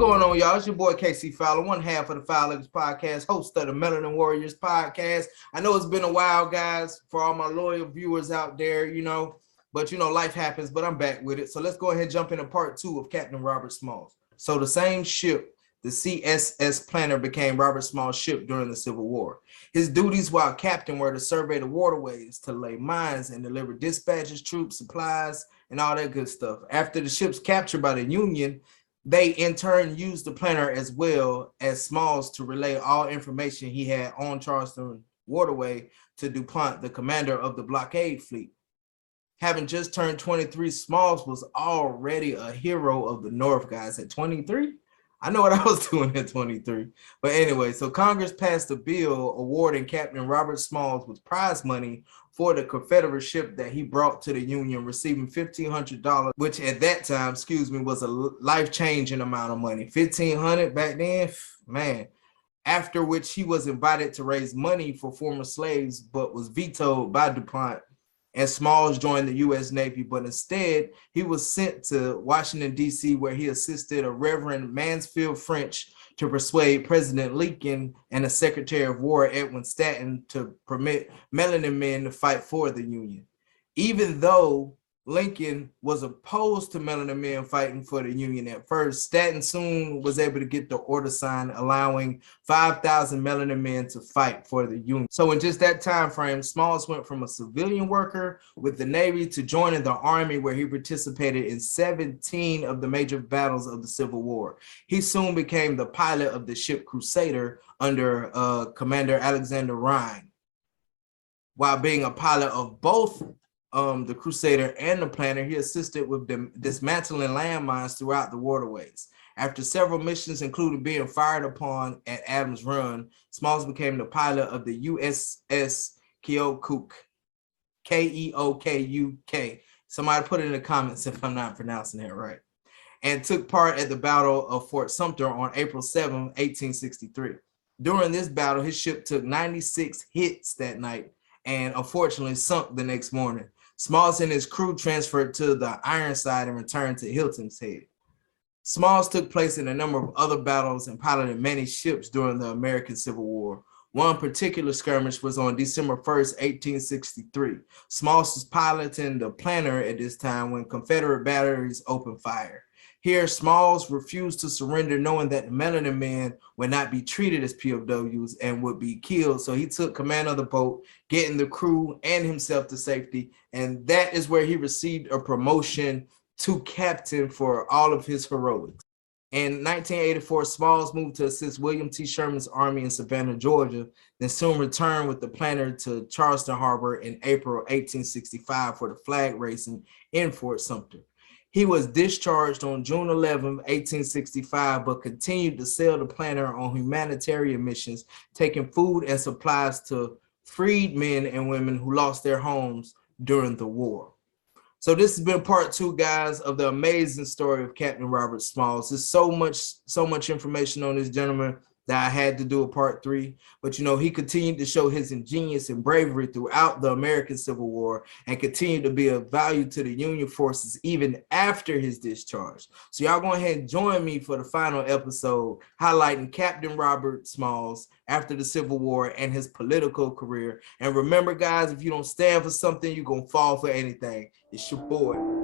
going on, y'all? It's your boy KC Fowler, one half of the Fowlers podcast, host of the Melanin Warriors podcast. I know it's been a while, guys, for all my loyal viewers out there, but life happens, but I'm back with it. So let's go ahead and jump into part 2 of Captain Robert Smalls. So the same ship, the CSS Planner, became Robert Smalls' ship during the Civil War. His duties while captain were to survey the waterways, to lay mines, and deliver dispatches, troops, supplies, and all that good stuff. After the ship's capture by the Union, they in turn used the planner as well as Smalls to relay all information he had on Charleston Waterway to DuPont, the commander of the blockade fleet. Having just turned 23, Smalls was already a hero of the North, guys. At 23? I know what I was doing at 23. But anyway, so Congress passed a bill awarding Captain Robert Smalls with prize money for the Confederate ship that he brought to the Union, receiving $1,500, which at that time, was a life-changing amount of money. $1,500 back then, man. After which he was invited to raise money for former slaves, but was vetoed by DuPont, and Smalls joined the U.S. Navy, but instead he was sent to Washington, D.C., where he assisted a Reverend Mansfield French to persuade President Lincoln and the Secretary of War, Edwin Stanton, to permit Melanin men to fight for the Union. Even though Lincoln was opposed to Melanin men fighting for the Union at first, Stanton soon was able to get the order signed, allowing 5,000 Melanin men to fight for the Union. So in just that time frame, Smalls went from a civilian worker with the Navy to joining the Army, where he participated in 17 of the major battles of the Civil War. He soon became the pilot of the ship Crusader under Commander Alexander Rhine. While being a pilot of both the Crusader and the Planner, he assisted with dismantling landmines throughout the waterways. After several missions, including being fired upon at Adams Run, Smalls became the pilot of the USS Keokuk, Keokuk. Somebody put it in the comments if I'm not pronouncing that right. And took part at the Battle of Fort Sumter on April 7, 1863. During this battle, his ship took 96 hits that night and unfortunately sunk the next morning. Smalls and his crew transferred to the Ironside and returned to Hilton's Head. Smalls took place in a number of other battles and piloted many ships during the American Civil War. One particular skirmish was on December 1st, 1863. Smalls was piloting the Planner at this time when Confederate batteries opened fire. Here, Smalls refused to surrender, knowing that the Melanin men would not be treated as POWs and would be killed. So he took command of the boat, getting the crew and himself to safety. And that is where he received a promotion to captain for all of his heroics. In 1984, Smalls moved to assist William T. Sherman's army in Savannah, Georgia, then soon returned with the Planner to Charleston Harbor in April 1865 for the flag raising in Fort Sumter. He was discharged on June 11, 1865, but continued to sail the Planner on humanitarian missions, taking food and supplies to freed men and women who lost their homes during the war. So this has been part 2, guys, of the amazing story of Captain Robert Smalls. There's so much information on this gentleman that I had to do a part 3, but he continued to show his ingenious and bravery throughout the American Civil War and continued to be of value to the Union forces even after his discharge. So y'all go ahead and join me for the final episode highlighting Captain Robert Smalls after the Civil War and his political career. And remember, guys, if you don't stand for something, you're gonna fall for anything. It's your boy.